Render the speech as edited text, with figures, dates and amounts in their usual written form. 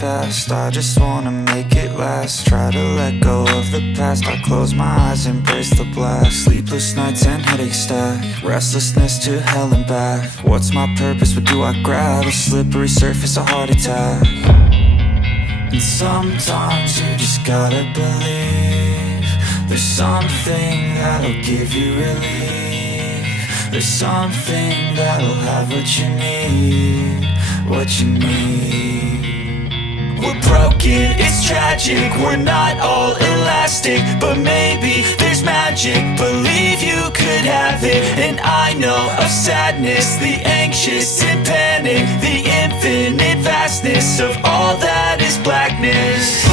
fast. I just wanna make it last. Try to let go of the past. I close my eyes, embrace the blast. Sleepless nights and headaches stack. Restlessness to hell and back. What's my purpose? What do I grab? A slippery surface, a heart attack. And sometimes you just gotta believe there's something that'll give you relief. There's something that'll have what you need, what you need. We're broken, it's tragic, we're not all elastic, but maybe there's magic, believe you could have it. And I know of sadness, the anxious and panic, the infinite vastness of all that is blackness.